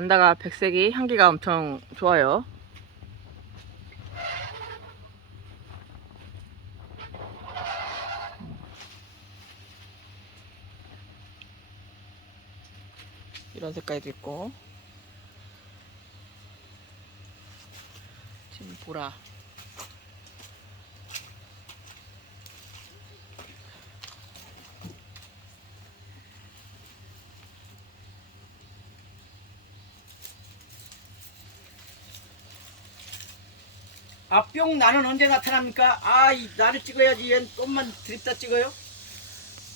반다가 백색이 향기가 엄청 좋아요. 이런 색깔도 있고, 지금 보라. 아, 뿅 나는 언제 나타납니까? 아, 이 나를 찍어야지. 얘는 좀만 드립다 찍어요.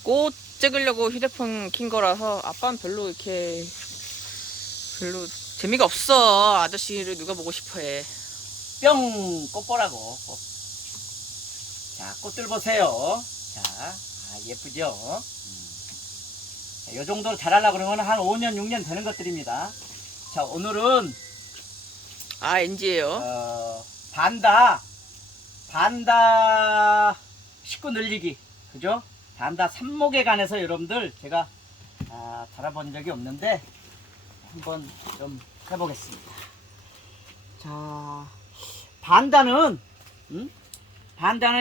꽃 찍으려고 휴대폰 킨 거라서 아빠는 별로 재미가 없어. 아저씨를 누가 보고 싶어 해. 뿅! 꽃 보라고. 꽃. 자, 꽃들 보세요. 자, 아, 예쁘죠? 자, 요 정도로 자라려고 그러면 한 5년, 6년 되는 것들입니다. 자, 오늘은, NG예요. 반다 식구 늘리기. 그죠? 반다 삽목에 관해서 여러분들 제가 달아본 적이 없는데 한번 좀 해보겠습니다. 자, 반다는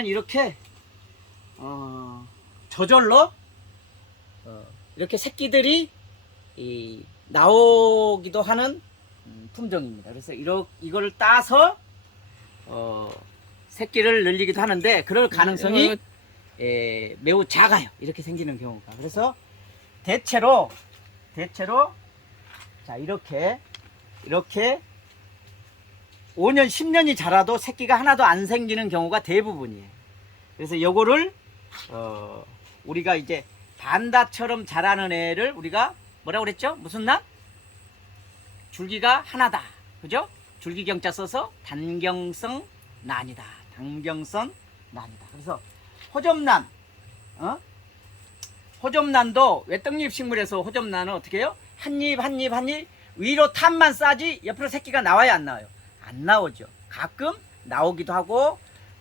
이렇게 저절로 이렇게 새끼들이 나오기도 하는 품종입니다. 그래서 이거를 따서 새끼를 늘리기도 하는데 그럴 가능성이 매우 작아요. 이렇게 생기는 경우가. 그래서 대체로 자, 이렇게 5년 10년이 자라도 새끼가 하나도 안 생기는 경우가 대부분이에요. 그래서 요거를 우리가 이제 반다처럼 자라는 애를 우리가 뭐라고 그랬죠? 무슨 난? 줄기가 하나다. 그죠? 줄기경자 써서 단경성 난이다. 단경성 난이다. 그래서 호접난, 호접난도 외떡잎 식물에서 호접난은 어떻게 해요? 한 입 위로 탑만 싸지 옆으로 새끼가 나와야 안 나와요? 안 나오죠. 가끔 나오기도 하고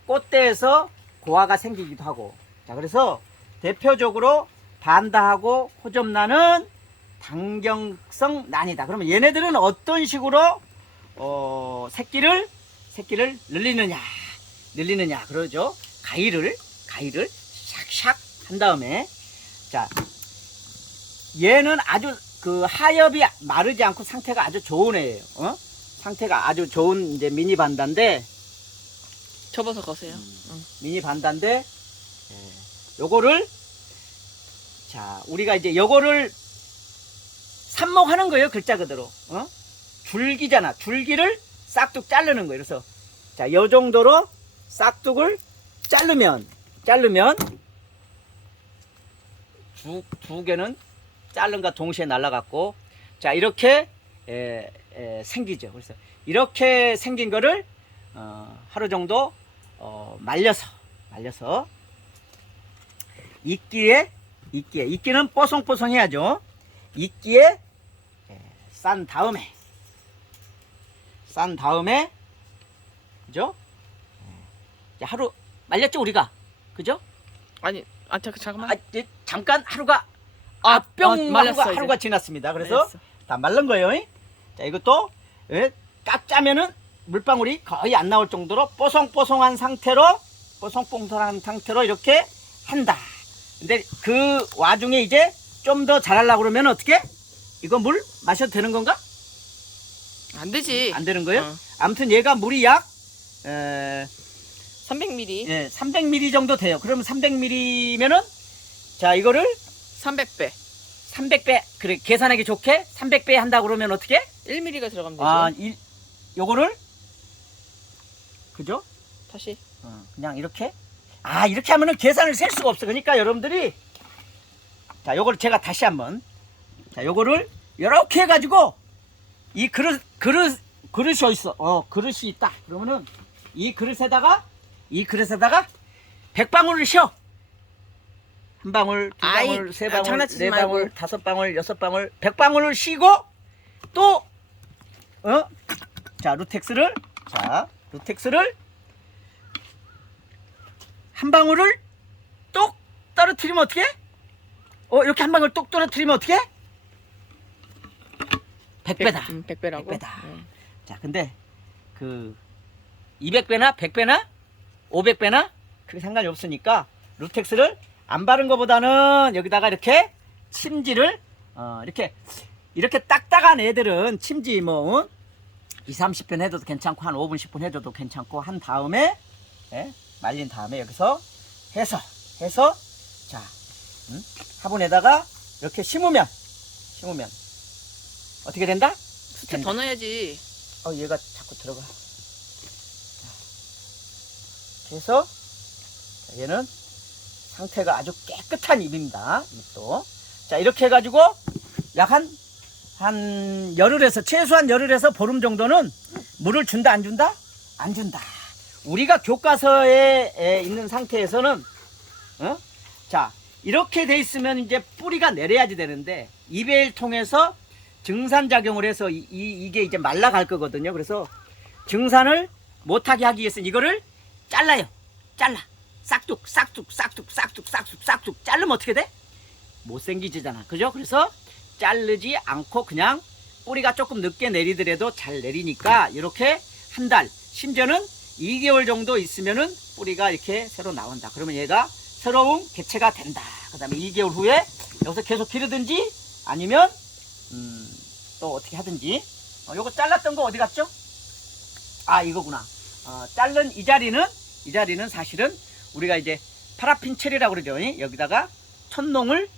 꽃대에서 고화가 생기기도 하고. 자, 그래서 대표적으로 반다하고 호접난은 단경성 난이다. 그러면 얘네들은 어떤 식으로 새끼를 늘리느냐 그러죠. 가위를 샥샥 한 다음에, 자, 얘는 아주 그 하엽이 마르지 않고 상태가 아주 좋은 애예요. 상태가 아주 좋은 이제 미니 반다인데, 접어서 거세요. 미니 반다인데, 요거를, 자, 우리가 이제 요거를 삽목하는 거예요. 글자 그대로. 줄기잖아. 줄기를 싹둑 자르는 거예요. 그래서 자, 요 정도로 싹둑을 자르면 두 개는 자른과 동시에 날아갔고, 자, 이렇게 생기죠. 그래서 이렇게 생긴 거를 하루 정도 말려서 이끼는 뽀송뽀송해야죠. 이끼에 싼 다음에 그죠? 하루 말렸죠 우리가. 그죠? 아니, 잠깐만. 잠깐 하루가 하루가 지났습니다. 그래서 말렸어. 다 말른 거예요. 자, 이것도 깎자면은 물방울이 거의 안 나올 정도로 뽀송뽀송한 상태로 이렇게 한다. 근데 그 와중에 이제 좀 더 자라려고 그러면 어떻게? 이거 물 마셔도 되는 건가? 안 되지. 안 되는 거예요? 아무튼 얘가 물이 약 300ml. 300ml 정도 돼요. 그러면 300ml면은 자, 이거를 300배. 300배, 그래, 계산하기 좋게 300배 한다 그러면 어떻게? 1ml가 들어가면 되죠. 요거를 그죠? 다시. 그냥 이렇게 이렇게 하면은 계산을 셀 수가 없어. 그러니까 여러분들이, 자, 요거를 제가 다시 한번, 자, 요거를 이렇게 해가지고 이 그릇이 어딨어? 그릇이 있다. 그러면은 이 그릇에다가 100방울을 쉬어. 한 방울, 두 방울, 세 방울, 장난치지 네 말고. 방울, 5방울, 6방울, 100방울을 쉬고 또 자, 루텍스를 한 방울을 똑 떨어뜨리면 어떻게? 이렇게 한 방울 똑 떨어뜨리면 어떻게? 100배다. 100배라고. 100배다. 자, 근데 그 200배나 100배나 500배나 그게 상관이 없으니까 루텍스를 안 바른 것보다는 여기다가 이렇게 침지를 이렇게 딱딱한 애들은 침지 뭐 2, 30분 해줘도 괜찮고 한 5분, 10분 해줘도 괜찮고 한 다음에 말린 다음에 여기서 해서 자 화분에다가 이렇게 심으면 어떻게 된다? 수채 더 넣어야지. 얘가 자꾸 들어가. 그래서 얘는 상태가 아주 깨끗한 잎입니다. 잎도. 자, 이렇게 해가지고 약 한 열흘에서 최소한 열흘에서 보름 정도는 물을 준다 안 준다? 안 준다. 우리가 교과서에 있는 상태에서는 자 이렇게 돼 있으면 이제 뿌리가 내려야지 되는데 이베일 통해서 증산작용을 해서 이게 이제 말라갈 거거든요. 그래서 증산을 못하게 하기 위해서 이거를 잘라요. 싹둑 자르면 어떻게 돼? 못생기지잖아. 그죠? 그래서 자르지 않고 그냥 뿌리가 조금 늦게 내리더라도 잘 내리니까 이렇게 한 달, 심지어는 2개월 정도 있으면은 뿌리가 이렇게 새로 나온다. 그러면 얘가 새로운 개체가 된다. 그 다음에 2개월 후에 여기서 계속 기르든지 아니면 또 어떻게 하든지. 요거 잘랐던 거 어디 갔죠? 이거구나. 자른 이 자리는 사실은 우리가 이제 파라핀 처리라고 그러죠. 여기다가 촛농을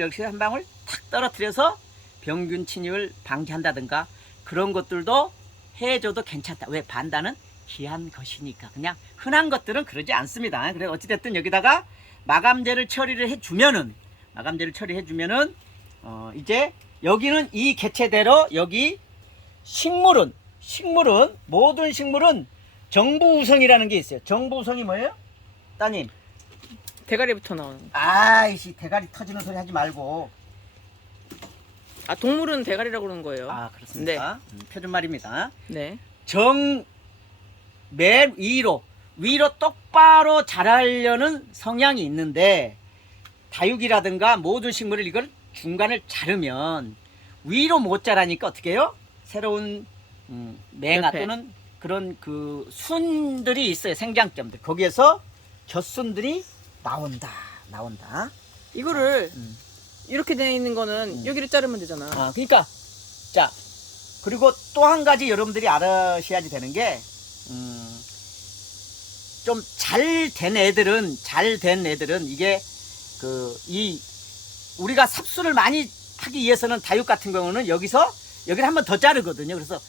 여기서 한 방울 탁 떨어뜨려서 병균 침입을 방지한다든가 그런 것들도 해줘도 괜찮다. 왜? 반다는 귀한 것이니까. 그냥 흔한 것들은 그러지 않습니다. 그래서 어찌됐든 여기다가 마감제를 처리를 해주면은 이제 여기는 이 개체대로 여기 식물은 모든 식물은 정부우성이라는 게 있어요. 정부우성이 뭐예요? 따님. 대가리부터 나오는 거. 아이씨 대가리 터지는 소리 하지 말고. 동물은 대가리라고 그러는 거예요. 그렇습니까? 표준말입니다. 네. 맨 위로 똑바로 자라려는 성향이 있는데 다육이라든가 모든 식물을 이걸 중간을 자르면 위로 못 자라니까 어떻게 해요? 새로운 맹아 옆에. 또는 그런 그 순들이 있어요. 생장점들. 거기에서 젖순들이 나온다. 이거를 이렇게 되어 있는 거는 여기를 자르면 되잖아. 그러니까 자 그리고 또 한 가지 여러분들이 알아셔야지 되는 게 좀 잘 된 애들은 이게 우리가 삽수를 많이 하기 위해서는 다육 같은 경우는 여기를 한 번 더 자르거든요. 그래서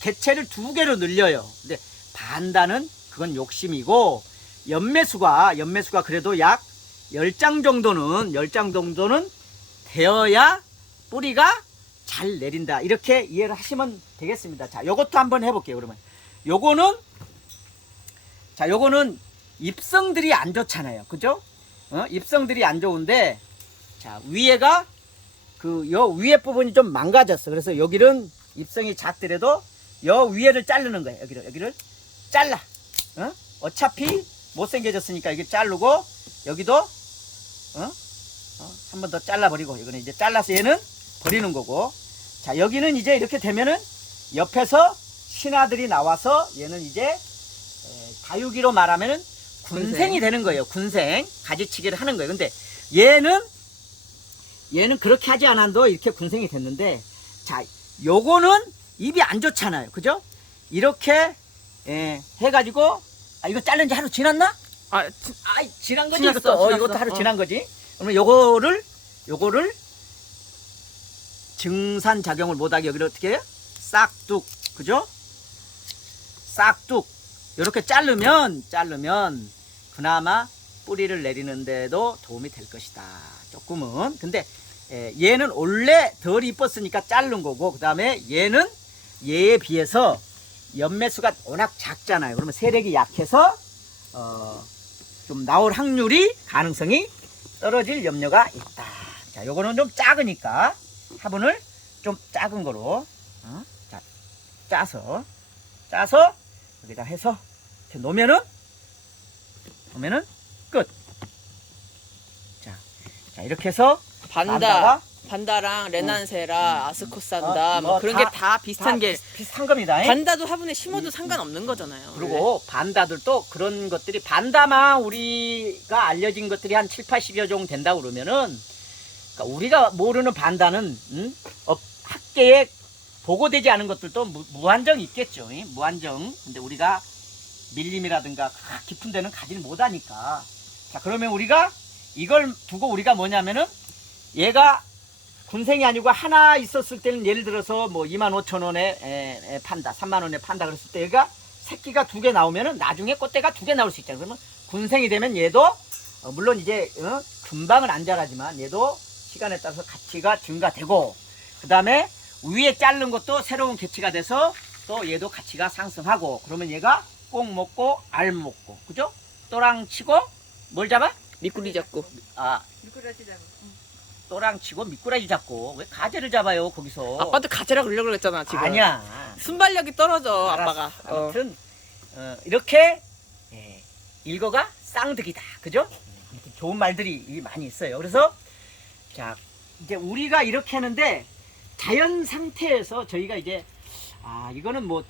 개체를 2개로 늘려요. 근데 반다는 그건 욕심이고 연매수가 그래도 약 10장 정도는 되어야 뿌리가 잘 내린다. 이렇게 이해를 하시면 되겠습니다. 자, 요것도 한번 해볼게요. 그러면 요거는 잎성들이 안 좋잖아요. 그죠? 잎성들이 안 좋은데 자, 위에가 요 위에 부분이 좀 망가졌어. 그래서 여기는 잎성이 작더라도 요 위에를 자르는 거예요. 여기를 잘라. 어차피 못생겨졌으니까 여기 자르고 여기도 한 번 더 잘라버리고 이거는 이제 잘라서 얘는 버리는 거고. 자, 여기는 이제 이렇게 되면은 옆에서 신하들이 나와서 얘는 이제 다육이로 말하면은 군생이 되는 거예요. 군생 가지치기를 하는 거예요. 근데 얘는 그렇게 하지 않아도 이렇게 군생이 됐는데 자, 요거는 입이 안 좋잖아요. 그죠? 이렇게 해가지고 이거 자른 지 하루 지났나? 지난 거지. 지났어. 이것도 하루 지난 거지. 그러면 요거를 증산 작용을 못하게 여기를 어떻게 해요? 싹둑, 그죠? 싹둑 이렇게 자르면 그나마 뿌리를 내리는데도 도움이 될 것이다. 조금은. 근데 얘는 원래 덜 이뻤으니까 자른 거고, 그 다음에 얘는 얘에 비해서 연매수가 워낙 작잖아요. 그러면 세력이 약해서 좀 나올 가능성이 떨어질 염려가 있다. 자, 요거는 좀 작으니까 화분을 좀 작은 거로 자, 짜서 여기다 해서 이렇게 놓으면은 끝. 자, 이렇게 해서 반다, 반다랑 레난세라, 아스코산다 어, 뭐 뭐 그런 다- 게 다 비슷한 게 비슷한 겁니다. 반다도 화분에 심어도 상관없는 거잖아요. 그리고 반다들도 그런 것들이 반다만 우리가 알려진 것들이 한 7, 80여 종 된다 그러면은 그러니까 우리가 모르는 반다는 학계에 보고되지 않은 것들도 무한정 있겠죠. 무한정. 근데 우리가 밀림이라든가 깊은 데는 가지를 못하니까. 자, 그러면 우리가 이걸 두고 우리가 뭐냐면은 얘가 군생이 아니고 하나 있었을 때는 예를 들어서 뭐 25,000원에 판다, 3만원에 판다 그랬을 때 얘가 새끼가 2개 나오면은 나중에 꽃대가 2개 나올 수 있잖아요. 그러면 군생이 되면 얘도 물론 이제 금방은 안 자라지만 얘도 시간에 따라서 가치가 증가되고, 그 다음에 위에 자른 것도 새로운 개치가 돼서 또 얘도 가치가 상승하고, 그러면 얘가 꼭 먹고 알 먹고, 그죠? 또랑 치고 뭘 잡아? 미꾸리 잡고. 아, 미꾸라지 잡아. 또랑 치고 미꾸라지 잡고. 왜 가재를 잡아요 거기서? 아빠도 가재라 그러려고 그랬잖아 지금. 아니야. 순발력이 떨어져 알았어. 아빠가. 아무튼 이렇게 일거가 쌍득이다, 그죠? 아무튼 좋은 말들이 많이 있어요. 그래서 자, 이제 우리가 이렇게 하는데 자연 상태에서 저희가 이제 이거는 뭐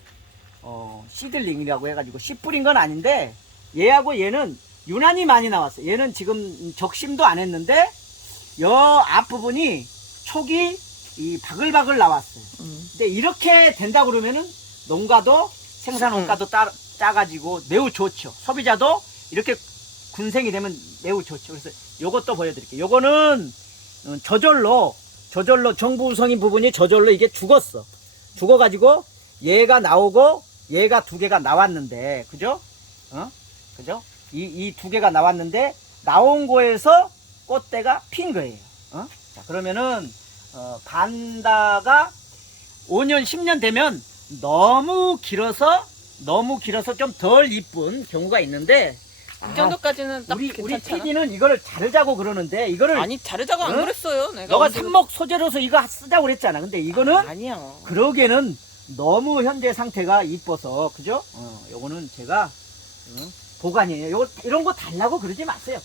시들링이라고 해가지고 씨 뿌린 건 아닌데 얘하고 얘는 유난히 많이 나왔어요. 얘는 지금 적심도 안 했는데 여 앞부분이 촉이 이 바글바글 나왔어요. 근데 이렇게 된다 그러면은 농가도 생산 원가도 짜가지고 매우 좋죠. 소비자도 이렇게 군생이 되면 매우 좋죠. 그래서 요것도 보여드릴게요. 요거는 저절로 정부 우성인 부분이 저절로 이게 죽어가지고 얘가 나오고 얘가 2개가 나왔는데, 그죠? 그죠? 이 2개가 나왔는데 나온 거에서 꽃대가 핀 거예요. 자, 그러면은 반다가 5년 10년 되면 너무 길어서 좀 덜 이쁜 경우가 있는데, 이 정도까지는 딱 우리 괜찮잖아. PD는 이거를 자르자고 그러는데 이거를 아니 자르자고 안 응? 그랬어요. 내가 너가 언제 삽목 소재로서 이거 쓰자고 그랬잖아. 근데 이거는 아니야. 그러기에는 너무 현재 상태가 이뻐서, 그죠? 요거는 제가 보관이에요. 요거 이런 거 달라고 그러지 마세요.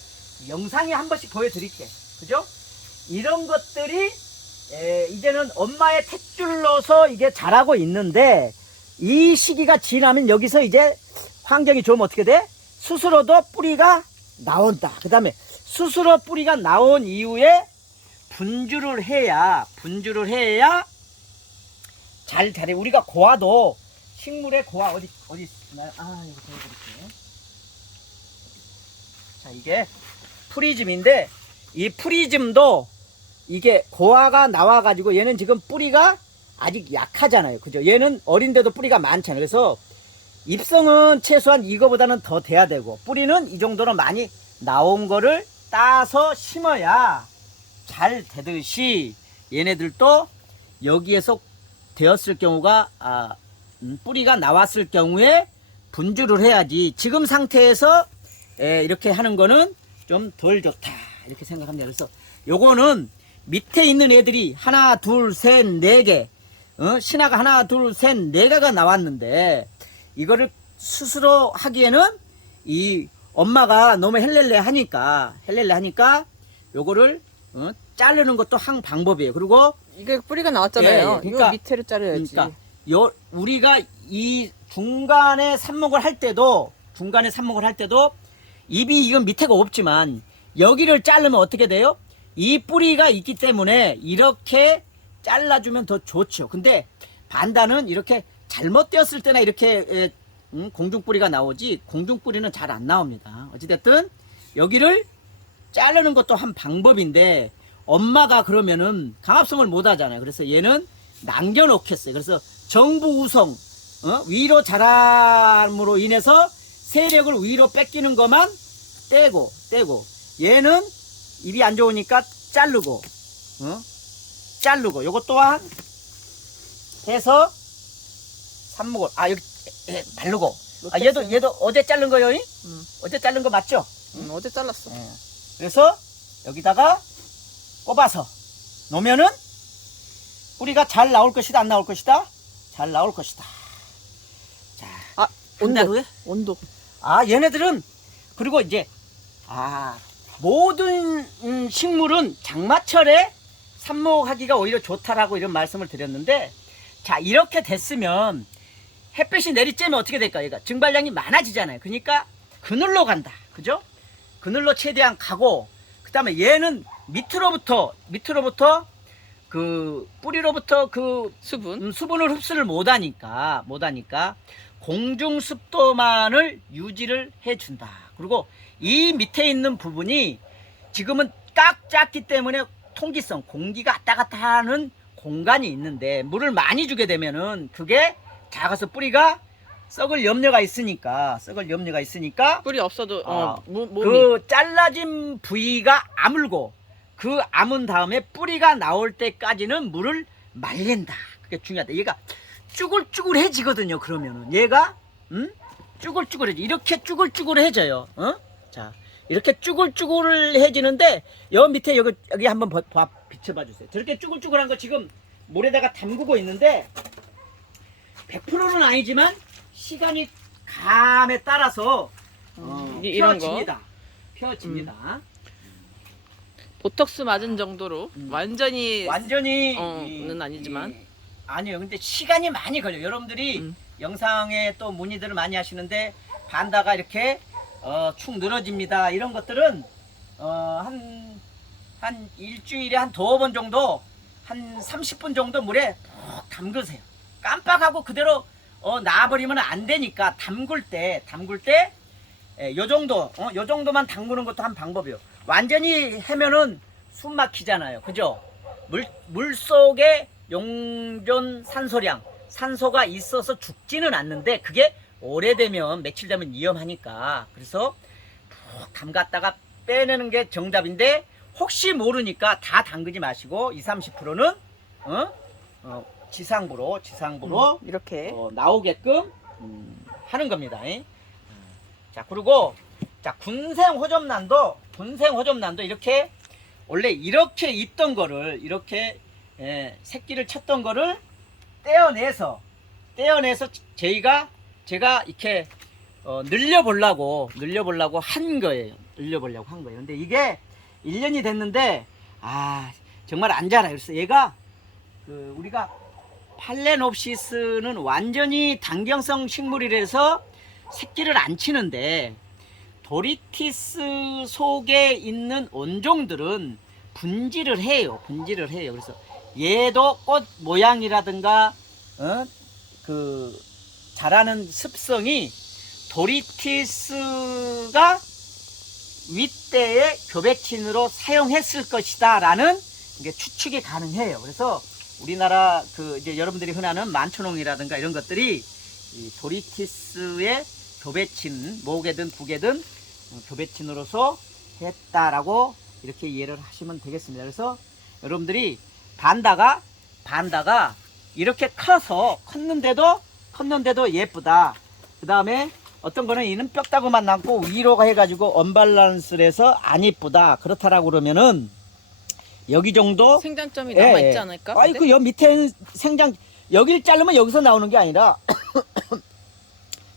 영상에 한 번씩 보여드릴게, 그죠? 이런 것들이 이제는 엄마의 탯줄로서 이게 자라고 있는데, 이 시기가 지나면 여기서 이제 환경이 좋으면 어떻게 돼? 스스로도 뿌리가 나온다. 그 다음에 스스로 뿌리가 나온 이후에 분주를 해야 잘 자래. 우리가 고아도 식물의 고아 어디 있나요? 여기 보여드릴게요. 자, 이게 프리즘인데 이 프리즘도 이게 고아가 나와가지고 얘는 지금 뿌리가 아직 약하잖아요, 그죠? 얘는 어린데도 뿌리가 많잖아요. 그래서 입성은 최소한 이거보다는 더 돼야 되고, 뿌리는 이 정도는 많이 나온 거를 따서 심어야 잘 되듯이 얘네들도 여기에서 되었을 경우가 뿌리가 나왔을 경우에 분주를 해야지, 지금 상태에서 이렇게 하는 거는 좀 덜 좋다 이렇게 생각합니다. 그래서 요거는 밑에 있는 애들이 하나 둘 셋 네 개 신화가 하나 둘 셋 네 개가 나왔는데, 이거를 스스로 하기에는 이 엄마가 너무 헬렐레 하니까 요거를 자르는 것도 한 방법이에요. 그리고 이게 뿌리가 나왔잖아요. 예, 이거 밑에를 자르야지. 그러니까 우리가 이 중간에 삽목을 할 때도 잎이 이건 밑에가 없지만 여기를 자르면 어떻게 돼요? 이 뿌리가 있기 때문에 이렇게 잘라주면 더 좋죠. 근데 반다는 이렇게 잘못되었을 때나 이렇게 공중뿌리가 나오지, 공중뿌리는 잘 안 나옵니다. 어찌됐든 여기를 자르는 것도 한 방법인데 엄마가 그러면은 강합성을 못 하잖아요. 그래서 얘는 남겨놓겠어요. 그래서 정부 우성 위로 자람으로 인해서 세력을 위로 뺏기는 것만 떼고 얘는 입이 안 좋으니까 자르고 요것 또한 해서 삽목을 여기 바르고, 얘도 어제 자른 거요? 어제 자른 거 맞죠? 어제 잘랐어. 그래서 여기다가 꼽아서 놓으면은 뿌리가 잘 나올 것이다, 안 나올 것이다? 잘 나올 것이다. 자, 온도. 얘네들은 그리고 이제 모든 식물은 장마철에 삽목하기가 오히려 좋다라고 이런 말씀을 드렸는데, 자, 이렇게 됐으면 햇빛이 내리쬐면 어떻게 될까? 얘가 증발량이 많아지잖아요. 그러니까 그늘로 간다. 그죠? 그늘로 최대한 가고, 그 다음에 얘는 밑으로부터 그 뿌리로부터 그 수분을 흡수를 못하니까 공중 습도만을 유지를 해준다. 그리고 이 밑에 있는 부분이 지금은 딱 작기 때문에 통기성, 공기가 왔다 갔다 하는 공간이 있는데, 물을 많이 주게 되면은 그게 작아서 뿌리가 썩을 염려가 있으니까 뿌리 없어도 몸이 그 잘라진 부위가 아물고, 그 아문 다음에 뿌리가 나올 때까지는 물을 말린다. 그게 중요하다. 얘가 쭈글쭈글해지거든요. 그러면은 얘가 쭈글쭈글해져. 이렇게 쭈글쭈글해져요. 자, 이렇게 쭈글쭈글해지는데 여 밑에 여기 한번 비춰봐 주세요. 저렇게 쭈글쭈글한 거 지금 물에다가 담그고 있는데 100%는 아니지만 시간이 감에 따라서 이런 거 펴집니다. 보톡스 맞은 정도로 완전히는 아니지만 아니요. 근데 시간이 많이 걸려요. 여러분들이 영상에 또 문의들을 많이 하시는데, 반다가 이렇게 축 늘어집니다. 이런 것들은 한 일주일에 한 2번 정도, 한 30분 정도 물에 푹 담그세요. 깜빡하고 그대로 놔버리면 안 되니까 담글 때 요 정도만 담그는 것도 한 방법이에요. 완전히 해면은 숨 막히잖아요. 그죠? 물 속에 용존 산소가 있어서 죽지는 않는데, 그게 오래되면 며칠 되면 위험하니까, 그래서 푹 담갔다가 빼내는 게 정답인데, 혹시 모르니까 다 담그지 마시고 20-30%는 지상부로 이렇게 나오게끔 하는 겁니다. 자, 그리고 군생 호접란도 이렇게 원래 이렇게 있던 거를 이렇게 새끼를 쳤던 거를 떼어내서 제가 이렇게 늘려보려고 한 거예요. 근데 이게 1년이 됐는데 정말 안 자라요. 그래서 얘가 우리가 팔레놉시스는 완전히 단경성 식물이라서 새끼를 안 치는데, 도리티스 속에 있는 원종들은 분지를 해요. 그래서 얘도 꽃 모양이라든가 그 자라는 습성이 도리티스가 윗대의 교배친으로 사용했을 것이다 라는 게 추측이 가능해요. 그래서 우리나라 이제 여러분들이 흔하는 만초농이라든가 이런 것들이 이 도리티스의 교배친, 모개든 부개든 교배친으로서 했다라고 이렇게 이해를 하시면 되겠습니다. 그래서 여러분들이 반다가 이렇게 컸는데도 예쁘다. 그 다음에 어떤 거는 이는 뼈다구만 남고 위로가 해가지고 언밸런스를 해서 안 예쁘다. 그렇다라고 그러면은 여기 정도 생장점이 남아있지 않을까? 아이고, 여 밑에 여기를 자르면 여기서 나오는 게 아니라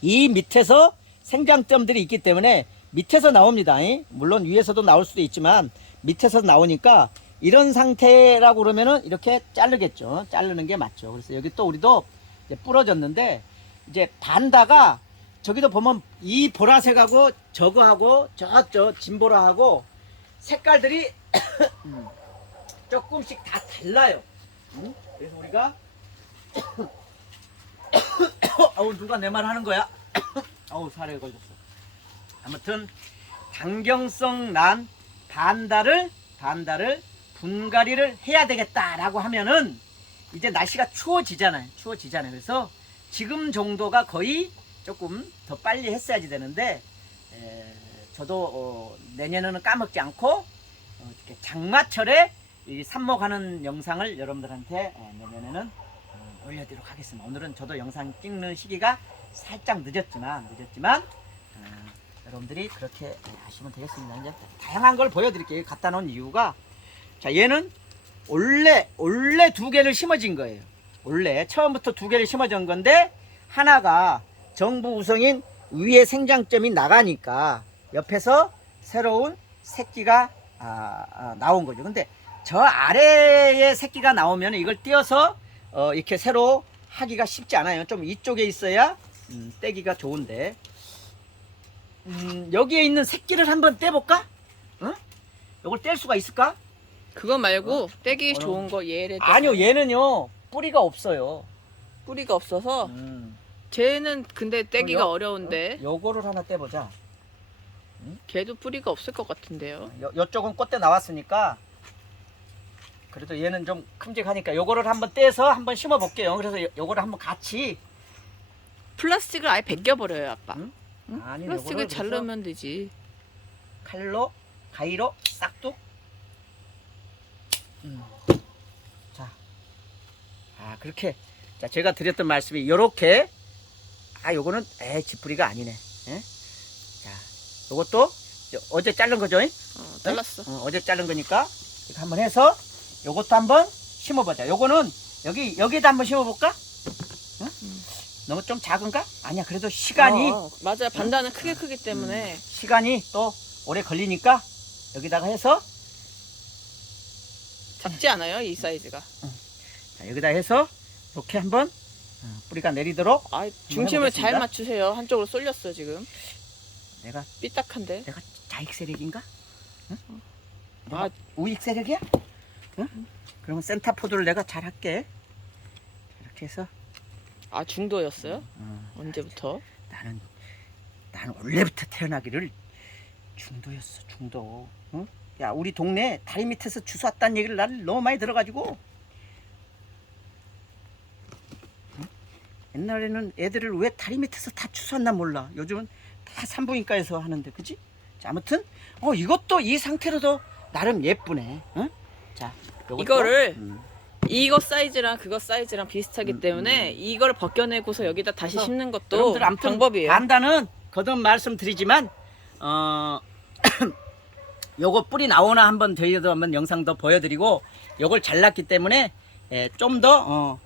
이 밑에서 생장점들이 있기 때문에 밑에서 나옵니다. 물론 위에서도 나올 수도 있지만 밑에서 나오니까 이런 상태라고 그러면은 이렇게 자르겠죠. 자르는 게 맞죠. 그래서 여기 또 우리도 이제 부러졌는데, 이제 반다가 저기도 보면 이 보라색하고 저거하고 저 진보라하고 색깔들이 조금씩 다 달라요. 그래서 우리가 누가 내 말 하는 거야? 살에 걸렸어. 아무튼 단경성 난 반다를 분갈이를 해야 되겠다라고 하면은 이제 날씨가 추워지잖아요. 그래서 지금 정도가 거의 조금 더 빨리 했어야지 되는데, 저도 내년에는 까먹지 않고 이렇게 장마철에 이 삽목하는 영상을 여러분들한테 내년에는 올려드리도록 하겠습니다. 오늘은 저도 영상 찍는 시기가 살짝 늦었지만 여러분들이 그렇게 하시면 되겠습니다. 이제 다양한 걸 보여드릴게요. 갖다 놓은 이유가, 자, 얘는 원래 2개를 심어진 거예요. 원래 처음부터 2개를 심어진 건데, 하나가 정부 우성인 위에 생장점이 나가니까 옆에서 새로운 새끼가 나온 거죠. 근데 저 아래에 새끼가 나오면 이걸 띄어서 이렇게 새로 하기가 쉽지 않아요. 좀 이쪽에 있어야 떼기가 좋은데 여기에 있는 새끼를 한번 떼볼까? 어? 이걸 뗄 수가 있을까? 그거 말고 떼기 좋은 거 얘를 아니요, 얘는요 뿌리가 없어요. 뿌리가 없어서 쟤는 근데 떼기가 요- 어려운데 요거를 하나 떼보자. 걔도 뿌리가 없을 것 같은데요. 요쪽은 꽃대 나왔으니까 그래도 얘는 좀 큼직하니까 요거를 한번 떼서 한번 심어 볼게요. 그래서 요거를 한번 같이 플라스틱을 아예 벗겨버려요 아빠. 응? 응? 아니, 플라스틱을 요거를 잘 그래서 넣으면 되지. 칼로 가위로 싹둑. 자, 그렇게. 자, 제가 드렸던 말씀이 요렇게. 요거는 지뿌리가 아니네. 예? 자, 요것도 어제 자른 거죠? 잘랐어. 어제 자른 거니까 이렇게 한번 해서 요것도 한번 심어보자. 요거는 여기에다 한번 심어볼까? 응? 너무 좀 작은가? 아니야. 그래도 시간이 맞아요. 반다는 크게 크기 때문에 시간이 또 오래 걸리니까 여기다가 해서 작지 않아요 이 사이즈가. 자, 여기다 해서 이렇게 한번 뿌리가 내리도록. 중심을 잘 해보겠습니다. 맞추세요. 한쪽으로 쏠렸어 지금. 내가 삐딱한데. 자익 세력인가? 응? 아. 내가 우익 세력이야? 응? 그러면 센터포드를 내가 잘 할게. 이렇게 해서 중도였어요? 언제부터? 나는 원래부터 태어나기를 중도였어. 중도. 응? 야, 우리 동네 다리 밑에서 주워 왔다는 얘기를 나를 너무 많이 들어가지고 옛날에는 애들을 왜 다리 밑에서 다 주웠나 몰라. 요즘은 다 산부인과에서 하는데, 그지? 자, 아무튼 이것도 이 상태로도 나름 예쁘네. 응? 자, 요것도, 이거를 이거 사이즈랑 그거 사이즈랑 비슷하기 때문에 이걸 벗겨내고서 여기다 다시 그래서 심는 것도 여러분들 아무튼 방법이에요. 반다는 거듭 말씀드리지만 요거 뿌리 나오나 한번 저희도 한번 영상 더 보여드리고 요걸 잘랐기 때문에 좀 더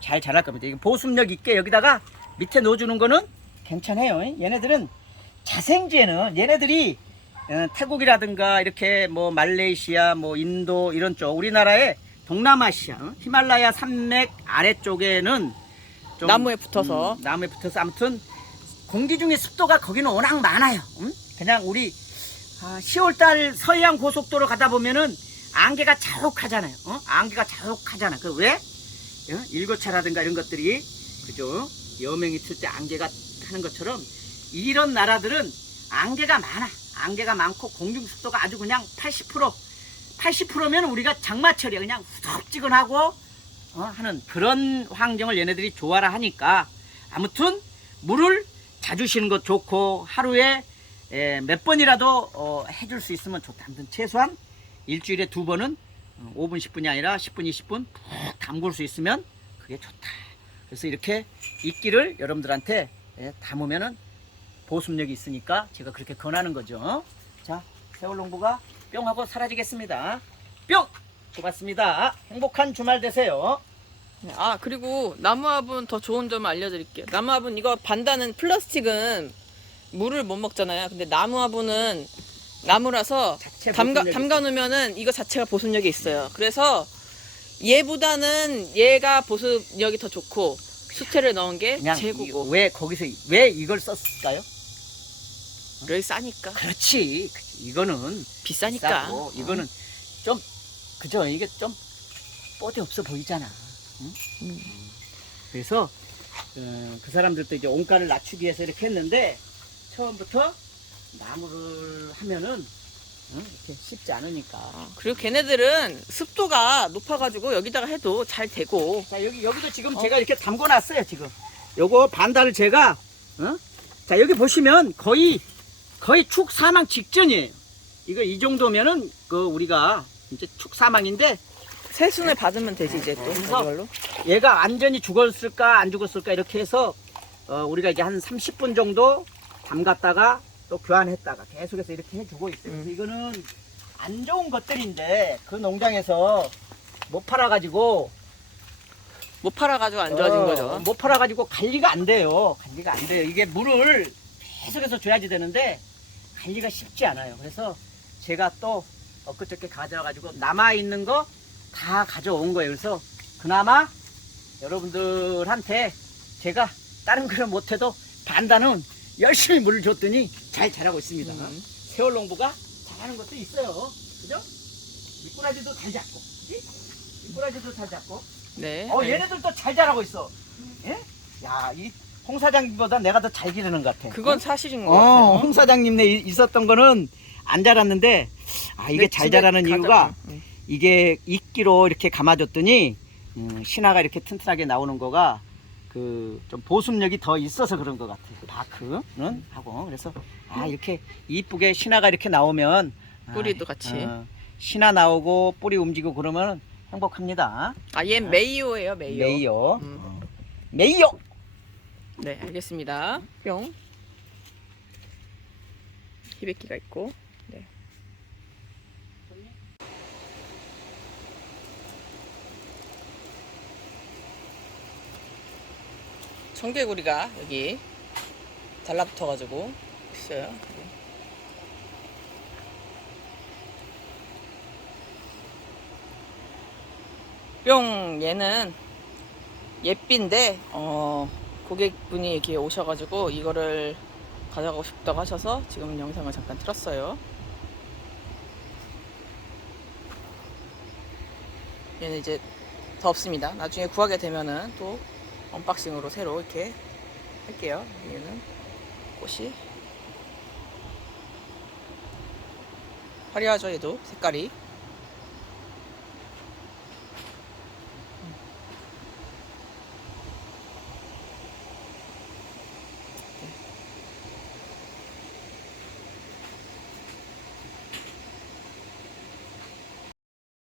잘 자랄 겁니다. 이거 보습력 있게 여기다가 밑에 넣어주는 거는 괜찮아요. 얘네들은 자생지에는 얘네들이 태국이라든가 이렇게 뭐 말레이시아, 뭐 인도 이런 쪽 우리나라의 동남아시아 히말라야 산맥 아래쪽에는 좀, 나무에 붙어서 나무에 붙어서 아무튼 공기 중에 습도가 거기는 워낙 많아요. 그냥 우리 10월달 서해안 고속도로 가다 보면은 안개가 자욱하잖아요. 안개가 자욱하잖아. 그 왜? 일교차라든가 이런 것들이 그죠? 여명이 틀 때 안개가 하는 것처럼 이런 나라들은 안개가 많아. 안개가 많고 공중 습도가 아주 그냥 80%면 우리가 장마철이야. 그냥 후덥지근하고 하는 그런 환경을 얘네들이 좋아라 하니까 아무튼 물을 자주 쉬는 것 좋고 하루에 몇 번이라도 해줄 수 있으면 좋다. 아무튼 최소한 일주일에 2번은 5분 10분이 아니라 10분 20분 푹 담글 수 있으면 그게 좋다. 그래서 이렇게 이끼를 여러분들한테 담으면은 보습력이 있으니까 제가 그렇게 권하는 거죠. 자, 세월농부가 뿅 하고 사라지겠습니다. 뿅! 고맙습니다. 행복한 주말 되세요. 그리고 나무화분 더 좋은 점 알려드릴게요. 나무화분 이거 반다는 플라스틱은 물을 못 먹잖아요. 근데 나무화분은 나무라서 담가 놓으면은 이거 자체가 보습력이 있어요. 그래서 얘보다는 얘가 보습력이 더 좋고 수태를 넣은 게 최고고. 왜 이걸 썼을까요? 여기 싸니까. 그렇지. 이거는 비싸니까. 싸고, 이거는 좀 그죠? 이게 좀 뽀대 없어 보이잖아. 응? 그래서 그 사람들도 이제 원가를 낮추기 위해서 이렇게 했는데 처음부터 나무를 하면은 이렇게 쉽지 않으니까. 그리고 걔네들은 습도가 높아가지고 여기다가 해도 잘 되고. 자, 여기도 지금 제가 이렇게 담궈 놨어요. 지금 요거 반달을 제가 자, 여기 보시면 거의 축 사망 직전이에요. 이거 이 정도면은 우리가 이제 축 사망인데 새순을 받으면 되지 이제 또 그래서 이걸로. 얘가 완전히 죽었을까 안 죽었을까 이렇게 해서 우리가 이제 한 30분 정도 담갔다가 또 교환했다가 계속해서 이렇게 해주고 있어요. 그래서 이거는 안 좋은 것들인데 그 농장에서 못 팔아가지고 안 좋아진 거죠. 못 팔아가지고 관리가 안 돼요. 이게 물을 계속해서 줘야지 되는데 관리가 쉽지 않아요. 그래서 제가 또 엊그저께 가져와가지고 남아있는 거 다 가져온 거예요. 그래서 그나마 여러분들한테 제가 다른 거는 못해도 반다는 열심히 물을 줬더니 잘 자라고 있습니다. 세월농부가 잘하는 것도 있어요. 그죠? 미꾸라지도 잘 잡고, 그치? 미꾸라지도 잘 잡고. 네. 얘네들도 잘 자라고 있어. 예? 야, 이 홍 사장님보다 내가 더 잘 기르는 것 같아. 그건 사실인 것 같아요. 홍 사장님네 있었던 거는 안 자랐는데, 이게 잘 자라는 이유가 이게 이끼로 이렇게 감아줬더니 신화가 이렇게 튼튼하게 나오는 거가 그 좀 보습력이 더 있어서 그런 것 같아요. 바크는 하고 그래서 이렇게 이쁘게 신화가 이렇게 나오면 뿌리도 같이. 신화 나오고 뿌리 움직이고 그러면 행복합니다. 얘는 메이오예요, 메이오. 메이오. 메이오. 네, 알겠습니다. 뿅. 히베키가 있고. 네. 청개구리가 여기 달라붙어가지고 있어요. 뿅. 얘는 예삐인데 고객분이 이렇게 오셔가지고 이거를 가져가고 싶다고 하셔서 지금 영상을 잠깐 틀었어요. 얘는 이제 더 없습니다. 나중에 구하게 되면은 또 언박싱으로 새로 이렇게 할게요. 얘는 꽃이 화려하죠. 얘도 색깔이.